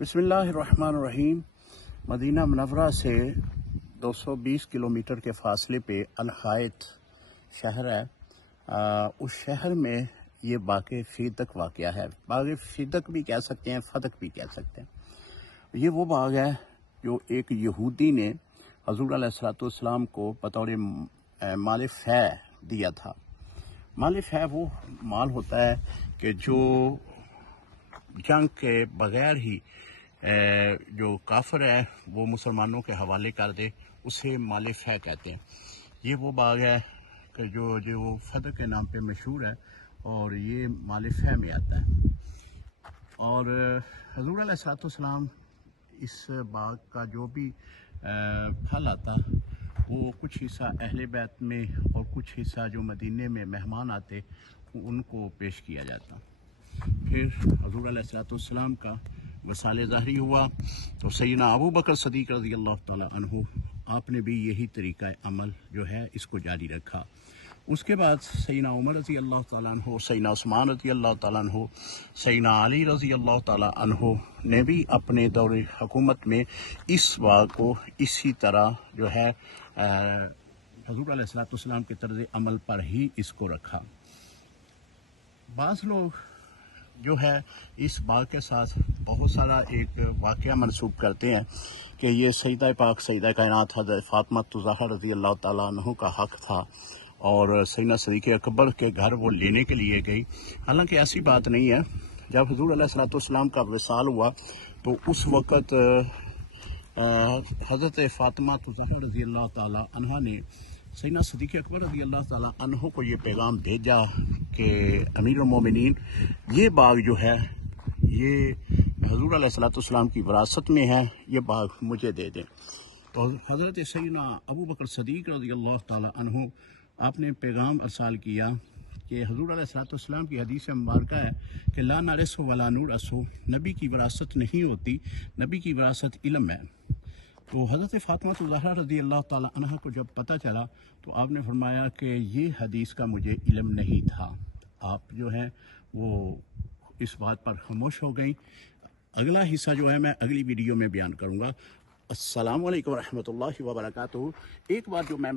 بسم اللہ الرحمن الرحیم۔ مدینہ منورہ سے 220 کلومیٹر کے فاصلے پہ الحائط شہر ہے۔ اس شہر میں یہ باغ فیدق واقع ہے۔ باغ فیدق بھی کہہ سکتے ہیں، فدق بھی کہہ سکتے ہیں۔ یہ وہ باغ ہے جو ایک یہودی نے حضور علیہ السلام کو بطور مال فے دیا تھا۔ مال فے وہ مال ہوتا ہے کہ جو جنگ کے بغیر ہی جو کافر ہے وہ مسلمانوں کے حوالے کر دے، اسے مال فے کہتے ہیں۔ یہ وہ باغ ہے کہ جو فدق کے نام پہ مشہور ہے اور یہ مال فے میں آتا ہے۔ اور حضور علیہ السلام اس باغ کا جو بھی پھل آتا وہ کچھ حصہ اہل بیت میں اور کچھ حصہ جو مدینے میں مہمان آتے ان کو پیش کیا جاتا۔ پھر حضور علیہ السلام کا وصال ظاہری ہوا تو سیدنا ابو بکر صدیق رضی اللہ تعالیٰ عنہ آپ نے بھی یہی طریقہ عمل جو ہے اس کو جاری رکھا۔ اس کے بعد سیدنا عمر رضی اللہ تعالیٰ عنہ، سیدنا عثمان رضی اللہ تعالیٰ عنہ، سیدنا علی رضی اللہ تعالیٰ عنہ نے بھی اپنے دور حکومت میں اس باغ کو اسی طرح جو ہے حضور علیہ السلام کے طرز عمل پر ہی اس کو رکھا۔ بعض لوگ جو ہے اس باغ کے ساتھ بہت سارا ایک واقعہ منسوب کرتے ہیں کہ یہ سیدہ پاک سیدہ کائنات حضرت فاطمہ الزہرا رضی اللہ تعالیٰ عنہ کا حق تھا اور سیدنا صدیق اکبر کے گھر وہ لینے کے لیے گئی۔ حالانکہ ایسی بات نہیں ہے۔ جب حضور علیہ السلام کا وصال ہوا تو اس وقت حضرت فاطمہ الزہرا رضی اللہ تعالیٰ عنہ نے سیدنا صدیق اکبر رضی اللہ تعالیٰ عنہ کو یہ پیغام بھیجا کہ امیر المومنین، یہ باغ جو ہے یہ حضور علیہ السلام کی وراثت میں ہے، یہ باغ مجھے دے دیں۔ تو حضرت سیدنا ابو بکر صدیق رضی اللہ تعالیٰ عنہ آپ نے پیغام ارسال کیا کہ حضور علیہ السلام کی حدیث مبارکہ ہے کہ لا نرث ولا نورث، نبی کی وراثت نہیں ہوتی، نبی کی وراثت علم ہے۔ تو حضرت فاطمہ الزہرا رضی اللہ تعالیٰ عنہ کو جب پتہ چلا تو آپ نے فرمایا کہ یہ حدیث کا مجھے علم نہیں تھا۔ آپ جو ہے وہ اس بات پر خاموش ہو گئیں۔ اگلا حصہ جو ہے میں اگلی ویڈیو میں بیان کروں گا۔ السلام علیکم ورحمۃ اللہ وبرکاتہ۔ ایک بات جو میں